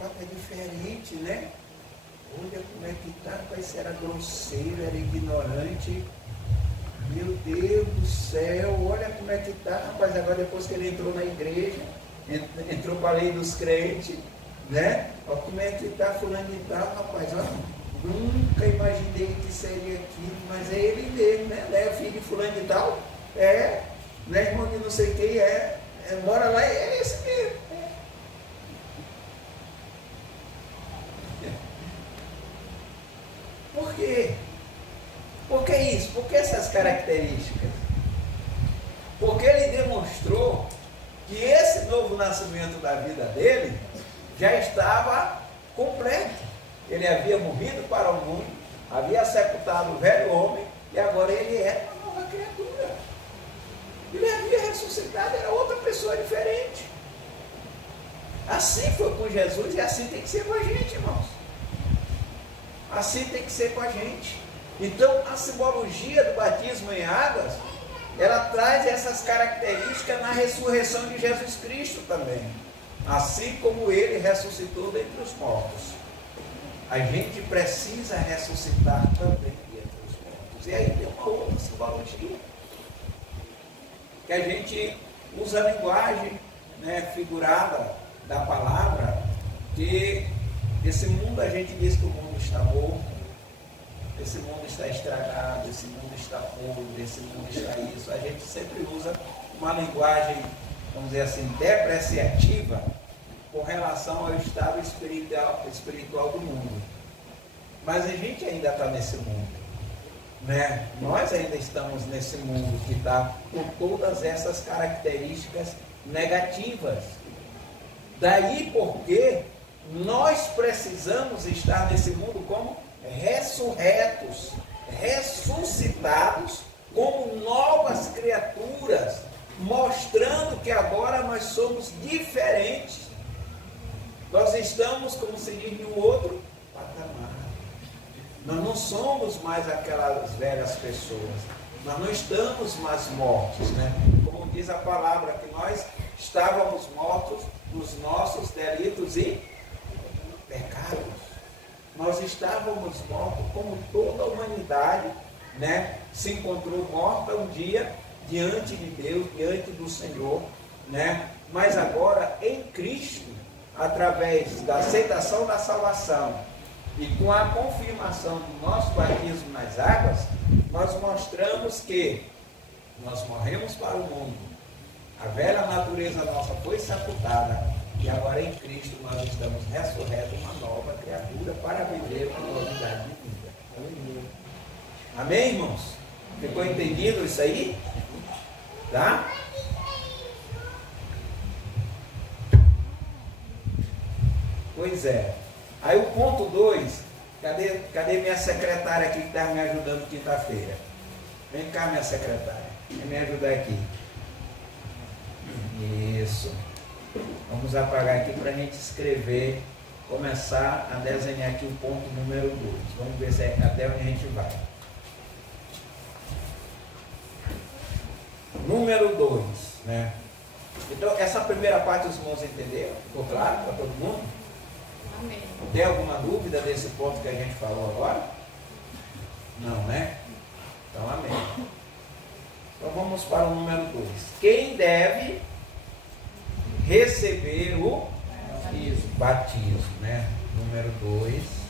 Rapaz, é diferente, né? Olha como é que tá, rapaz, se era grosseiro, era ignorante. Meu Deus do céu, olha como é que tá, rapaz, agora depois que ele entrou na igreja, entrou para a lei dos crentes, né? Olha como é que tá fulano de tal, rapaz, ó. Nunca imaginei que seria aquilo, mas é ele mesmo, né? É filho de fulano de tal, não é irmão de não sei quem, mora lá, é esse mesmo. Por quê? Por que isso? Por que essas características? Porque ele demonstrou que esse novo nascimento da vida dele já estava completo. Ele havia morrido para o mundo, havia sepultado o velho homem e agora ele é uma nova criatura. Ele havia ressuscitado, era outra pessoa diferente. Assim foi com Jesus e assim tem que ser com a gente, irmãos. Assim tem que ser com a gente. Então, a simbologia do batismo em águas, ela traz essas características na ressurreição de Jesus Cristo também. Assim como ele ressuscitou dentre os mortos, a gente precisa ressuscitar também dentre os mortos. E aí tem uma outra simbologia, que a gente usa a linguagem, né, figurada da palavra, que esse mundo, a gente diz que o mundo está morto, esse mundo está estragado, esse mundo está podre, esse mundo está isso. A gente sempre usa uma linguagem, vamos dizer assim, depreciativa com relação ao estado espiritual do mundo. Mas a gente ainda está nesse mundo, né? Nós ainda estamos nesse mundo que está com todas essas características negativas. Daí porque nós precisamos estar nesse mundo como ressurretos, ressuscitados, como novas criaturas, mostrando que agora nós somos diferentes. Nós estamos, como se diz, em um outro patamar. Nós não somos mais aquelas velhas pessoas. Nós não estamos mais mortos, né? Como diz a palavra, que nós estávamos mortos nos nossos delitos e pecados. Nós estávamos mortos como toda a humanidade, né? Se encontrou morta um dia diante de Deus, diante do Senhor, né? Mas agora em Cristo, através da aceitação da salvação E com a confirmação do nosso batismo nas águas, nós mostramos que nós morremos para o mundo. A velha natureza nossa foi sepultada e agora em Cristo nós estamos ressurretos, uma nova criatura para viver uma novidade de vida. Amém, irmãos? Ficou entendido isso aí? Tá? Pois é. Aí o ponto 2, cadê minha secretária aqui que estava me ajudando quinta-feira? Vem cá, minha secretária, vem me ajudar aqui. Isso. Vamos apagar aqui para a gente escrever, começar a desenhar aqui o ponto número 2. Vamos ver se é até onde a gente vai. Número 2, né? Então, essa primeira parte os irmãos entenderam? Ficou claro para todo mundo? Amém. Tem alguma dúvida desse ponto que a gente falou agora? Não, né? Então, amém. Então, vamos para o número 2. Quem deve receber o batismo, né? Número 2.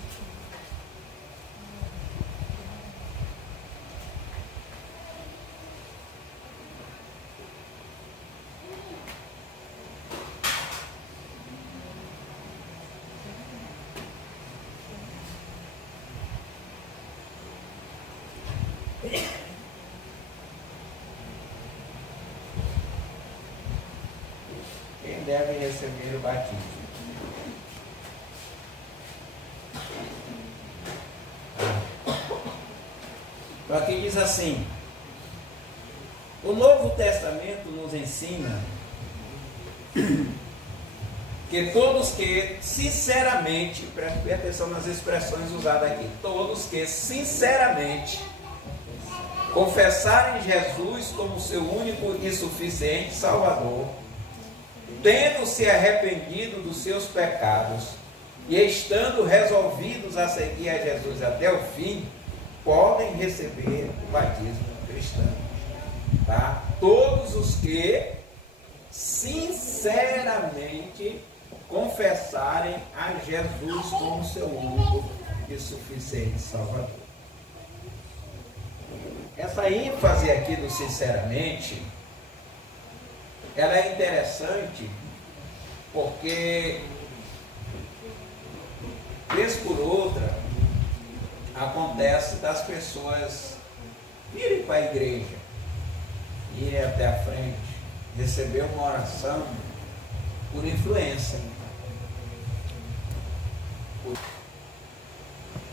Quem deve receber o batismo? Então aqui diz assim: o Novo Testamento nos ensina que todos que sinceramente, preste atenção nas expressões usadas aqui, todos que sinceramente confessarem Jesus como seu único e suficiente Salvador, tendo se arrependido dos seus pecados e estando resolvidos a seguir a Jesus até o fim, podem receber o batismo cristão. Tá? Todos os que sinceramente confessarem a Jesus como seu único e suficiente Salvador. Essa ênfase aqui do sinceramente, ela é interessante porque, vez por outra, acontece das pessoas irem para a igreja, irem até a frente, receber uma oração por influência.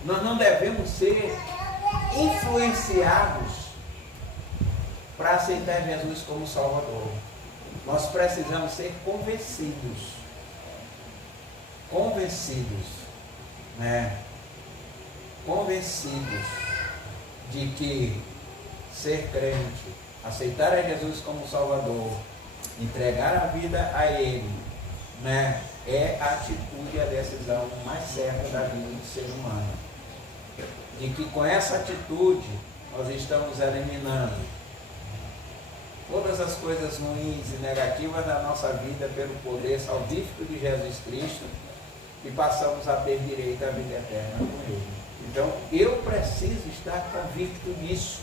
Nós não devemos ser influenciados para aceitar Jesus como Salvador. Nós precisamos ser convencidos, né? Convencidos de que ser crente, aceitar a Jesus como Salvador, entregar a vida a Ele, né? É a atitude e a decisão mais certa da vida do ser humano. De que com essa atitude nós estamos eliminando todas as coisas ruins e negativas da nossa vida pelo poder salvífico de Jesus Cristo e passamos a ter direito à vida eterna com Ele. Então eu preciso estar convicto disso,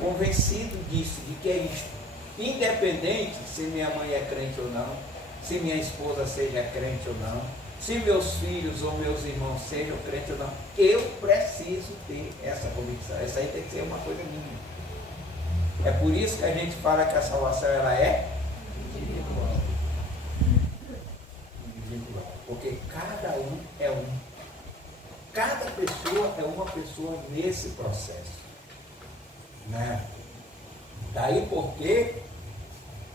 convencido disso, de que é isto. Independente se minha mãe é crente ou não, se minha esposa seja crente ou não, se meus filhos ou meus irmãos sejam crentes ou não, eu preciso ter essa convicção. Essa aí tem que ser uma coisa minha. É por isso que a gente fala que a salvação ela é individual. Porque cada um é um. Cada pessoa é uma pessoa nesse processo. Né? Daí porque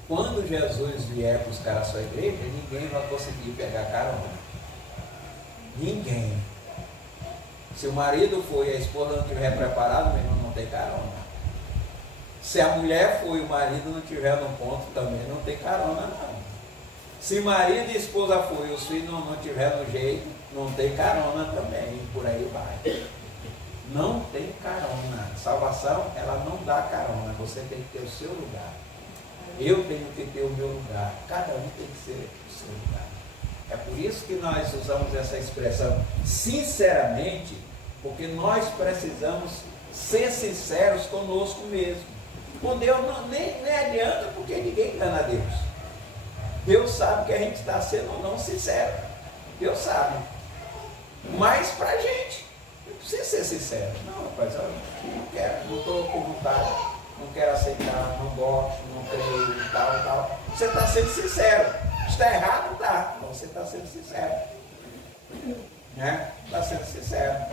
quando Jesus vier buscar a sua igreja, ninguém vai conseguir pegar carona. Ninguém. Se o marido foi e a esposa não estiver preparada, meu irmão, não tem carona. Se a mulher foi e o marido não estiver no ponto, também não tem carona, não. Se marido e esposa foi e os filhos não estiver no jeito, não tem carona também. E por aí vai. Não tem carona. Salvação, ela não dá carona. Você tem que ter o seu lugar. Eu tenho que ter o meu lugar. Cada um tem que ser o seu lugar. É por isso que nós usamos essa expressão sinceramente, porque nós precisamos ser sinceros conosco mesmo. Com Deus nem adianta, porque ninguém engana a Deus. Deus sabe que a gente está sendo ou não sincero. Deus sabe. Mas para a gente, não precisa ser sincero. Não, rapaz, eu não quero, não estou com vontade, não quero aceitar, não gosto, não creio e tal. Você está sendo sincero. Está errado? Tá. Então você está sendo sincero. Né? Está sendo sincero.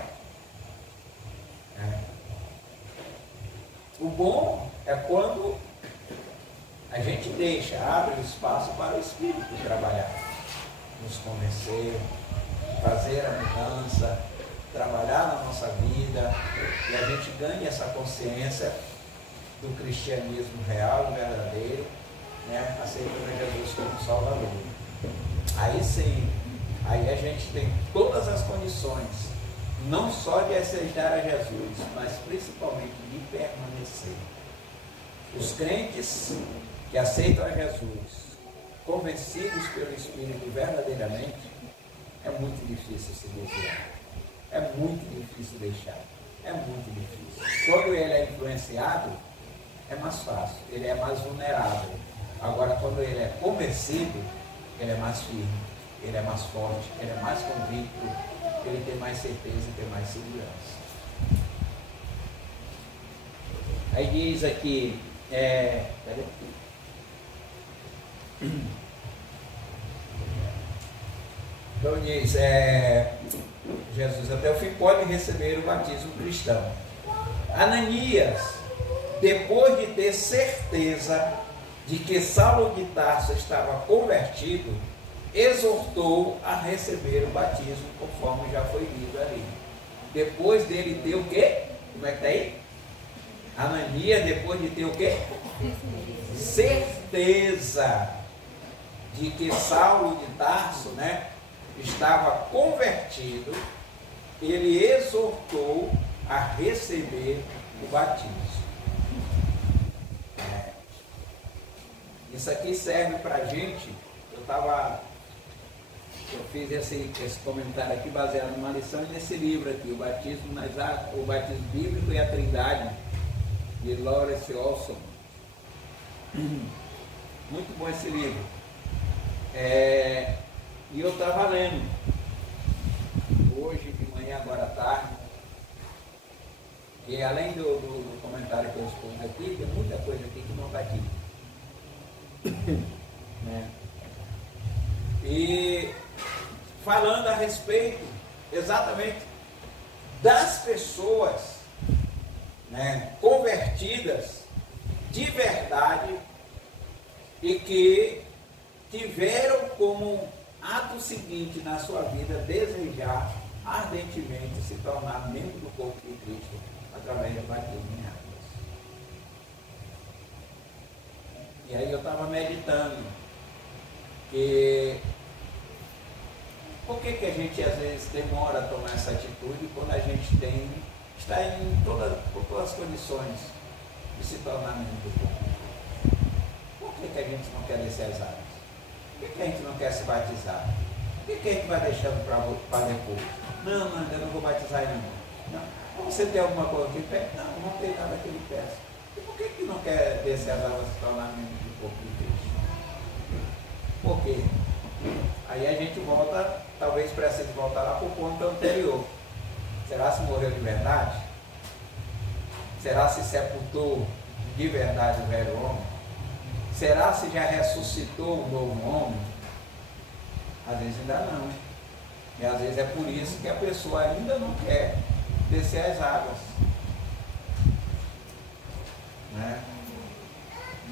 O bom é quando a gente abre o espaço para o Espírito trabalhar, nos convencer, fazer a mudança, trabalhar na nossa vida, e a gente ganha essa consciência do cristianismo real, verdadeiro, né? Aceitando Jesus como Salvador. Aí sim, aí a gente tem todas as condições, não só de aceitar a Jesus, mas principalmente de permanecer. Os crentes que aceitam a Jesus, convencidos pelo Espírito verdadeiramente, é muito difícil se desviar. É muito difícil deixar. É muito difícil. Quando ele é influenciado, é mais fácil. Ele é mais vulnerável. Agora, quando ele é convencido, ele é mais firme. Ele é mais forte. Ele é mais convicto. Ele tem mais certeza e tem mais segurança. Aí diz aqui, cadê? Então diz, Jesus até o fim pode receber o batismo cristão. Ananias, depois de ter certeza de que Saulo de Tarso estava convertido, exortou a receber o batismo, conforme já foi lido ali. Depois dele ter o quê? Como é que está aí? Ananias, depois de ter o quê? Certeza de que Saulo de Tarso, né, estava convertido, ele exortou a receber o batismo. Isso aqui serve para a gente. Eu fiz esse comentário aqui baseado numa lição nesse livro aqui, o batismo bíblico e a Trindade, de Lawrence Olson. Muito bom esse livro. E eu estava lendo hoje de manhã, agora à tarde, e além do comentário que eu expus aqui, tem muita coisa aqui que não está aqui. Né? E falando a respeito exatamente das pessoas, né, convertidas de verdade e que tiveram como ato seguinte na sua vida desejar ardentemente se tornar membro do corpo de Cristo através do batismo em águas. E aí eu estava meditando que por que a gente às vezes demora a tomar essa atitude quando a gente está em todas as condições de se tornar membro do corpo? Por que a gente não quer descer as águas? Por que a gente não quer se batizar? Por que a gente vai deixando para depois? Não, eu não vou batizar ainda não. Você tem alguma coisa aqui perto? Não tem nada aqui perto. E por que não quer descer as águas e se tornar membro do corpo de Cristo? Por quê? Aí a gente volta, talvez precise voltar lá para o ponto anterior. Será se morreu de verdade? Será se sepultou de verdade o velho homem? Será se já ressuscitou um novo homem? Às vezes ainda não. E às vezes é por isso que a pessoa ainda não quer descer as águas. Né?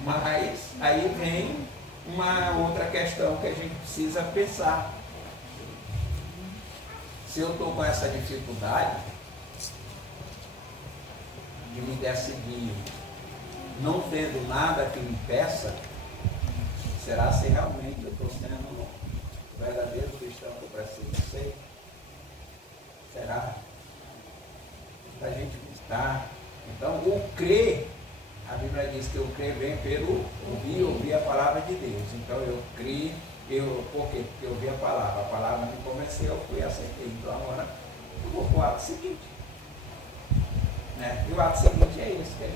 Mas aí vem uma outra questão que a gente precisa pensar. Se eu estou com essa dificuldade de me decidir, não tendo nada que me impeça, será se realmente eu estou sendo um verdadeiro cristão que eu preciso ser? Será? A gente está. Então, o crer, a Bíblia diz que o crer vem pelo ouvir a palavra de Deus. Então, eu criei Por quê? Porque eu vi a palavra me convenceu, eu fui e aceitei. Então agora eu vou para o ato seguinte. Né? E o ato seguinte é esse, que a